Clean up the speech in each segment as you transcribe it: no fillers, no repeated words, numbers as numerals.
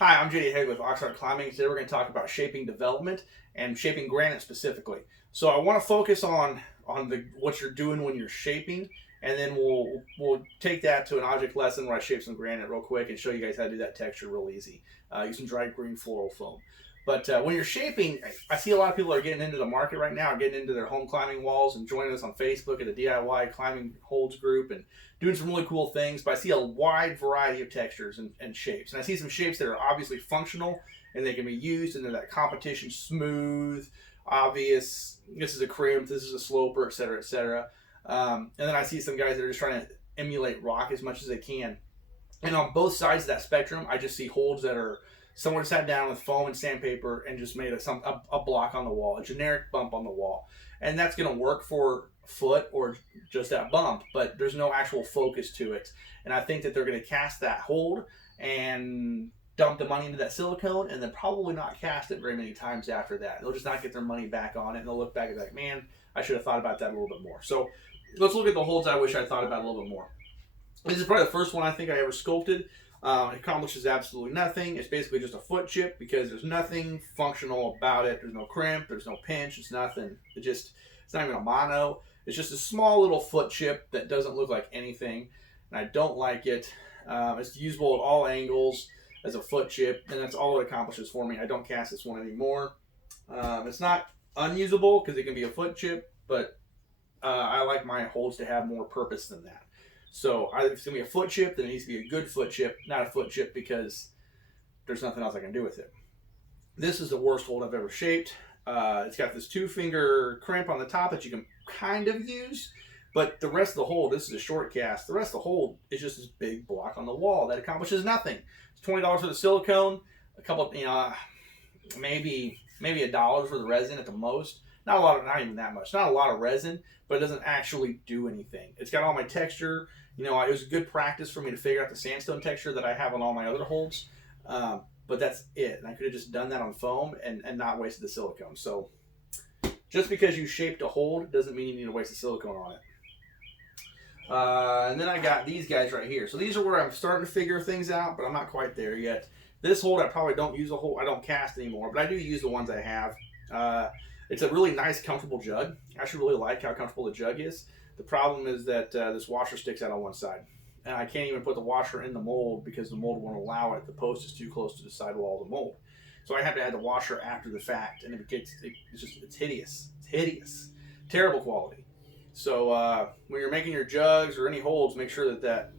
Hi, I'm JD Haig with Aux'Arc Climbing. Today we're going to talk about shaping development and shaping granite specifically. So I want to focus on what you're doing when you're shaping, and then we'll take that to an object lesson where I shape some granite real quick and show you guys how to do that texture real easy using dried green floral foam. But when you're shaping, I see a lot of people are getting into the market right now, getting into their home climbing walls and joining us on Facebook at the DIY climbing holds group and doing some really cool things. But I see a wide variety of textures and shapes. And I see some shapes that are obviously functional and they can be used, and they're that competition smooth, obvious. This is a crimp, this is a sloper, etc., etc. And then I see some guys that are just trying to emulate rock as much as they can. And on both sides of that spectrum, I just see holds that are someone sat down with foam and sandpaper and just made a block on the wall, a generic bump on the wall. And that's going to work for foot or just that bump, but there's no actual focus to it. And I think that they're going to cast that hold and dump the money into that silicone and then probably not cast it very many times after that. They'll just not get their money back on it, and they'll look back and be like, man, I should have thought about that a little bit more. So let's look at the holds I wish I thought about a little bit more. This is probably the first one I think I ever sculpted. It accomplishes absolutely nothing. It's basically just a foot chip because there's nothing functional about it. There's no crimp, there's no pinch, it's nothing. It's not even a mono. It's just a small little foot chip that doesn't look like anything, and I don't like it. It's usable at all angles as a foot chip, and that's all it accomplishes for me. I don't cast this one anymore. It's not unusable because it can be a foot chip, but I like my holds to have more purpose than that. So either it's going to be a foot chip, then it needs to be a good foot chip, not a foot chip because there's nothing else I can do with it. This is the worst hold I've ever shaped. It's got this 2-finger crimp on the top that you can kind of use, but the rest of the hold, this is a short cast, the rest of the hold is just this big block on the wall that accomplishes nothing. It's $20 for the silicone, a couple, maybe $1 for the resin at the most. Not even that much. Not a lot of resin, but it doesn't actually do anything. It's got all my texture. It was a good practice for me to figure out the sandstone texture that I have on all my other holds. But that's it. And I could have just done that on foam and not wasted the silicone. So just because you shaped a hold doesn't mean you need to waste the silicone on it. And then I got these guys right here. So these are where I'm starting to figure things out, but I'm not quite there yet. This hold I probably don't use I don't cast anymore, but I do use the ones I have. It's a really nice, comfortable jug. I actually really like how comfortable the jug is. The problem is that this washer sticks out on one side. And I can't even put the washer in the mold because the mold won't allow it. The post is too close to the sidewall of the mold. So I have to add the washer after the fact. And it's hideous. It's hideous. Terrible quality. So when you're making your jugs or any holds, make sure that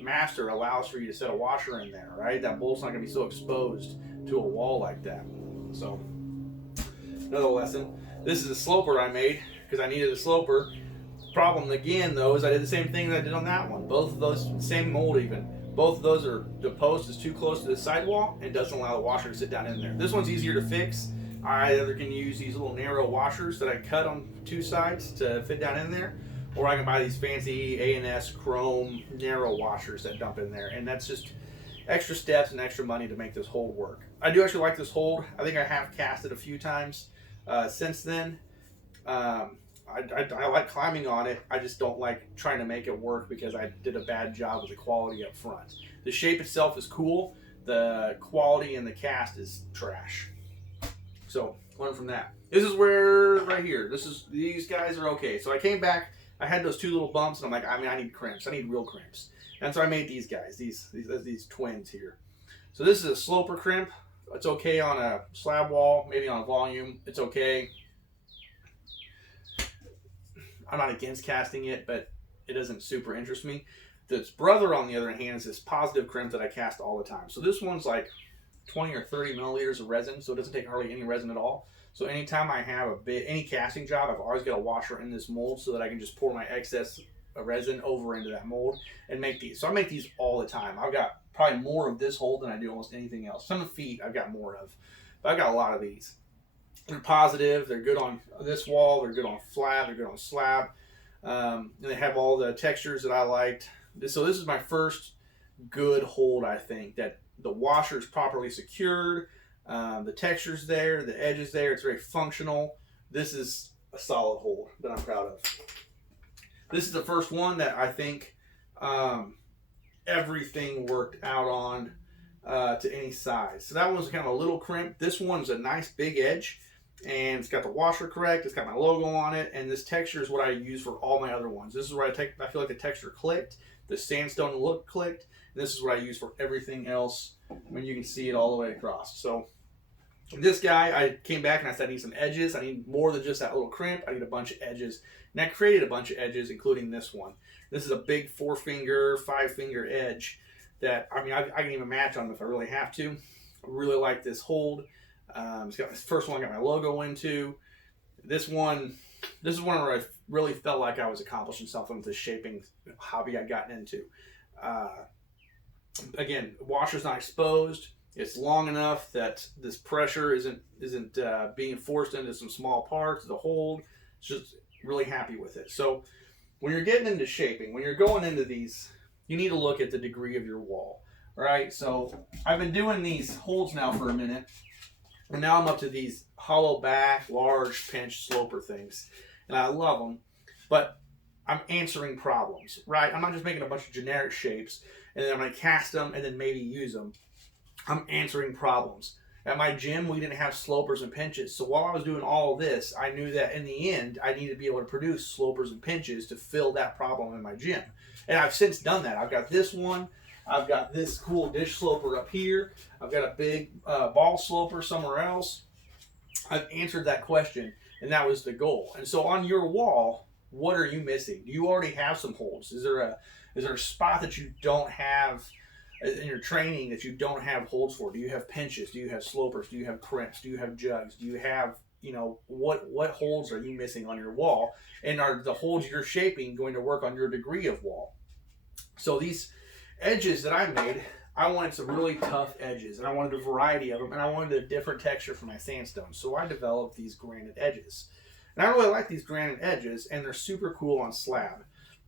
master allows for you to set a washer in there, right? That bolt's not going to be so exposed to a wall like that. So another lesson. This is a sloper I made because I needed a sloper. Problem again though is I did the same thing that I did on that one. Both of those, same mold even. Both of those are, the post is too close to the sidewall and doesn't allow the washer to sit down in there. This one's easier to fix. I either can use these little narrow washers that I cut on two sides to fit down in there, or I can buy these fancy A&S chrome narrow washers that dump in there, and that's just extra steps and extra money to make this hold work. I do actually like this hold. I think I have cast it a few times since then. I like climbing on it. I just don't like trying to make it work because I did a bad job with the quality up front. The shape itself is cool. The quality in the cast is trash. So learn from that. This is where, right here, these guys are okay. So I came back, I had those two little bumps, and I'm like, I need crimps. I need real crimps. And so I made these guys, these twins here. So this is a sloper crimp. It's okay on a slab wall, maybe on a volume. It's okay. I'm not against casting it, but it doesn't super interest me. This brother, on the other hand, is this positive crimp that I cast all the time. So this one's like 20 or 30 milliliters of resin, so it doesn't take hardly any resin at all. So anytime I have any casting job, I've always got a washer in this mold so that I can just pour my excess resin over into that mold and make these. So I make these all the time. I've got probably more of this hold than I do almost anything else. Some feet I've got more of, but I've got a lot of these. They're positive. They're good on this wall. They're good on flat. They're good on slab. And they have all the textures that I liked. So this is my first good hold, I think, that the washer is properly secured. The texture's there. The edge is there. It's very functional. This is a solid hold that I'm proud of. This is the first one that I think everything worked out on. to any size. So that one's kind of a little crimp. This one's a nice big edge, and it's got the washer correct. It's got my logo on it, and this texture is what I use for all my other ones. This is where I feel like the texture clicked, the sandstone look clicked, and this is what I use for everything else. I mean, you can see it all the way across. So this guy, I came back and I said I need some edges. I need more than just that little crimp. I need a bunch of edges. And I created a bunch of edges, including this one. This is a big 4-finger, 5-finger edge that, I mean, I can even match on if I really have to. I really like this hold. It's got this first one I got my logo into. This is one where I really felt like I was accomplishing something with this shaping hobby I'd gotten into. Again, washer's not exposed. It's long enough that this pressure isn't being forced into some small parts. The hold, it's just really happy with it. So when you're getting into shaping, when you're going into these, you need to look at the degree of your wall, right? So I've been doing these holds now for a minute, and now I'm up to these hollow back, large pinch sloper things, and I love them, but I'm answering problems, right? I'm not just making a bunch of generic shapes, and then I'm going to cast them and then maybe use them. I'm answering problems. At my gym, we didn't have slopers and pinches. So while I was doing all of this, I knew that in the end, I needed to be able to produce slopers and pinches to fill that problem in my gym. And I've since done that. I've got this one. I've got this cool dish sloper up here. I've got a big ball sloper somewhere else. I've answered that question, and that was the goal. And so on your wall, what are you missing? Do you already have some holds? Is there a spot that you don't have in your training that you don't have holds for? Do you have pinches? Do you have slopers? Do you have crimps? Do you have jugs? Do you have, what holds are you missing on your wall? And are the holds you're shaping going to work on your degree of wall? So these edges that I made, I wanted some really tough edges, and I wanted a variety of them, and I wanted a different texture for my sandstone. So I developed these granite edges. And I really like these granite edges, and they're super cool on slab.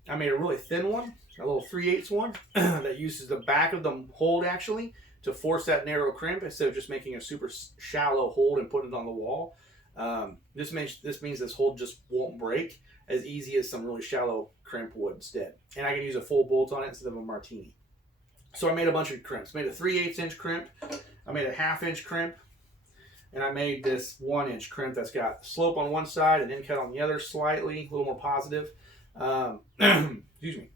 I made a really thin one, a little 3/8 one that uses the back of the hold actually to force that narrow crimp instead of just making a super shallow hold and putting it on the wall. This means this hold just won't break as easy as some really shallow crimp would instead. And I can use a full bolt on it instead of a martini. So I made a bunch of crimps. I made a 3/8 inch crimp. I made a 1/2 inch crimp. And I made this 1 inch crimp that's got slope on one side and then cut on the other slightly, a little more positive. Excuse me.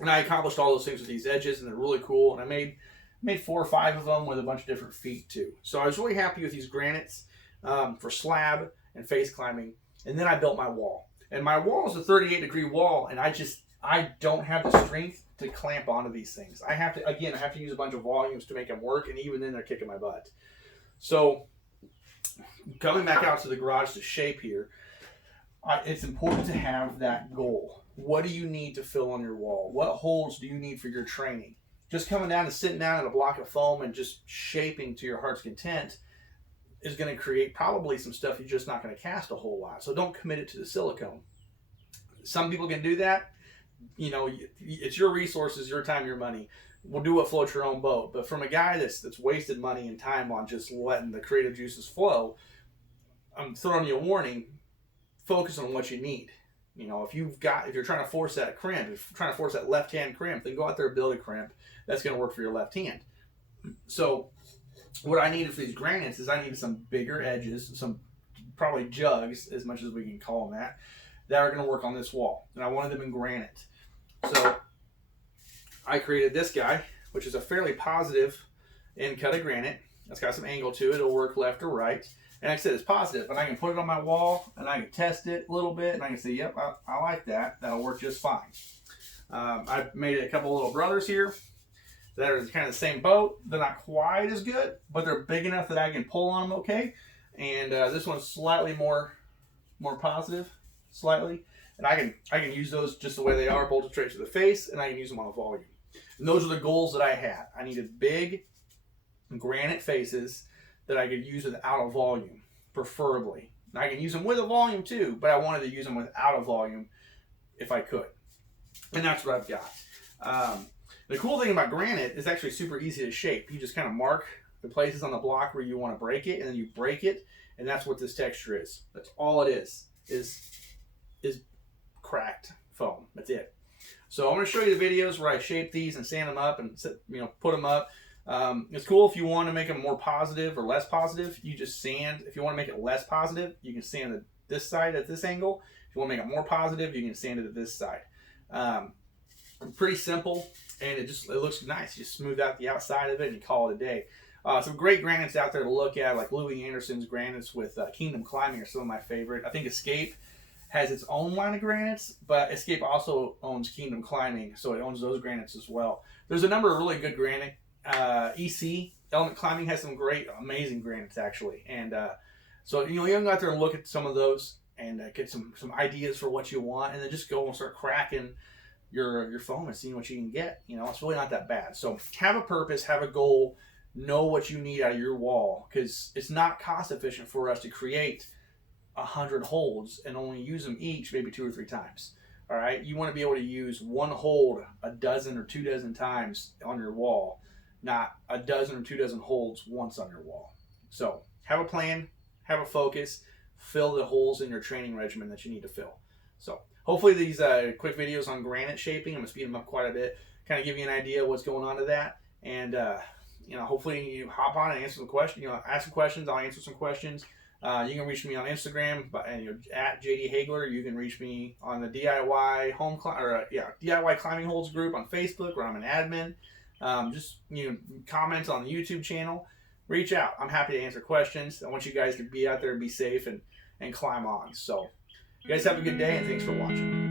And I accomplished all those things with these edges, and they're really cool. And I made 4 or 5 of them with a bunch of different feet too. So I was really happy with these granites for slab and face climbing. And then I built my wall. And my wall is a 38-degree wall, and I don't have the strength to clamp onto these things. I have to use a bunch of volumes to make them work, and even then they're kicking my butt. So coming back out to the garage to shape here, it's important to have that goal. What do you need to fill on your wall? What holes do you need for your training? Just coming down and sitting down in a block of foam and just shaping to your heart's content is going to create probably some stuff you're just not going to cast a whole lot. So don't commit it to the silicone. Some people can do that. It's your resources, your time, your money. We'll do what floats your own boat. But from a guy that's wasted money and time on just letting the creative juices flow, I'm throwing you a warning. Focus on what you need. If you're trying to force that crimp, if you're trying to force that left hand crimp, then go out there and build a crimp that's going to work for your left hand. So what I needed for these granites is I needed some bigger edges, some probably jugs, as much as we can call them that are going to work on this wall. And I wanted them in granite. So I created this guy, which is a fairly positive end cut of granite. It's got some angle to it. It'll work left or right. And like I said, it's positive, and I can put it on my wall, and I can test it a little bit, and I can say, yep, I like that. That'll work just fine. I've made a couple little brothers here that are kind of the same boat. They're not quite as good, but they're big enough that I can pull on them okay. And this one's slightly more positive, slightly. And I can use those just the way they are, bolted straight to the face, and I can use them on a volume. And those are the goals that I had. I needed big granite faces that I could use without a volume, preferably. And I can use them with a volume too, but I wanted to use them without a volume if I could. And that's what I've got. The cool thing about granite is actually super easy to shape. You just kind of mark the places on the block where you want to break it, and then you break it, and that's what this texture is. That's all it is cracked foam. That's it. So I'm going to show you the videos where I shape these and sand them up and put them up. It's cool if you want to make them more positive or less positive. You just sand. If you want to make it less positive, you can sand this side at this angle. If you want to make it more positive, you can sand it at this side. Pretty simple, and it looks nice. You just smooth out the outside of it and you call it a day. Some great granites out there to look at, like Louis Anderson's granites with Kingdom Climbing are some of my favorite. I think Escape has its own line of granites, but Escape also owns Kingdom Climbing, so it owns those granites as well. There's a number of really good granite. EC Element Climbing has some great, amazing granites actually, and so you can go out there and look at some of those and get some ideas for what you want, and then just go and start cracking your foam and seeing what you can get. It's really not that bad. So have a purpose, have a goal, know what you need out of your wall, because it's not cost efficient for us to create 100 holds and only use them each maybe 2 or 3 times. All right, you want to be able to use one hold a dozen or 2 dozen times on your wall, not a dozen or 2 dozen holds once on your wall. So have a plan, have a focus, fill the holes in your training regimen that you need to fill. So hopefully these quick videos on granite shaping, I'm going to speed them up quite a bit, kind of give you an idea of what's going on to that. And hopefully you hop on and answer some questions. Ask some questions, I'll answer some questions. You can reach me on Instagram at JD Hagler. You can reach me on the DIY DIY climbing holds group on Facebook, where I'm an admin. Just comment on the YouTube channel. Reach out. I'm happy to answer questions. I want you guys to be out there and be safe and climb on. So you guys have a good day, and thanks for watching.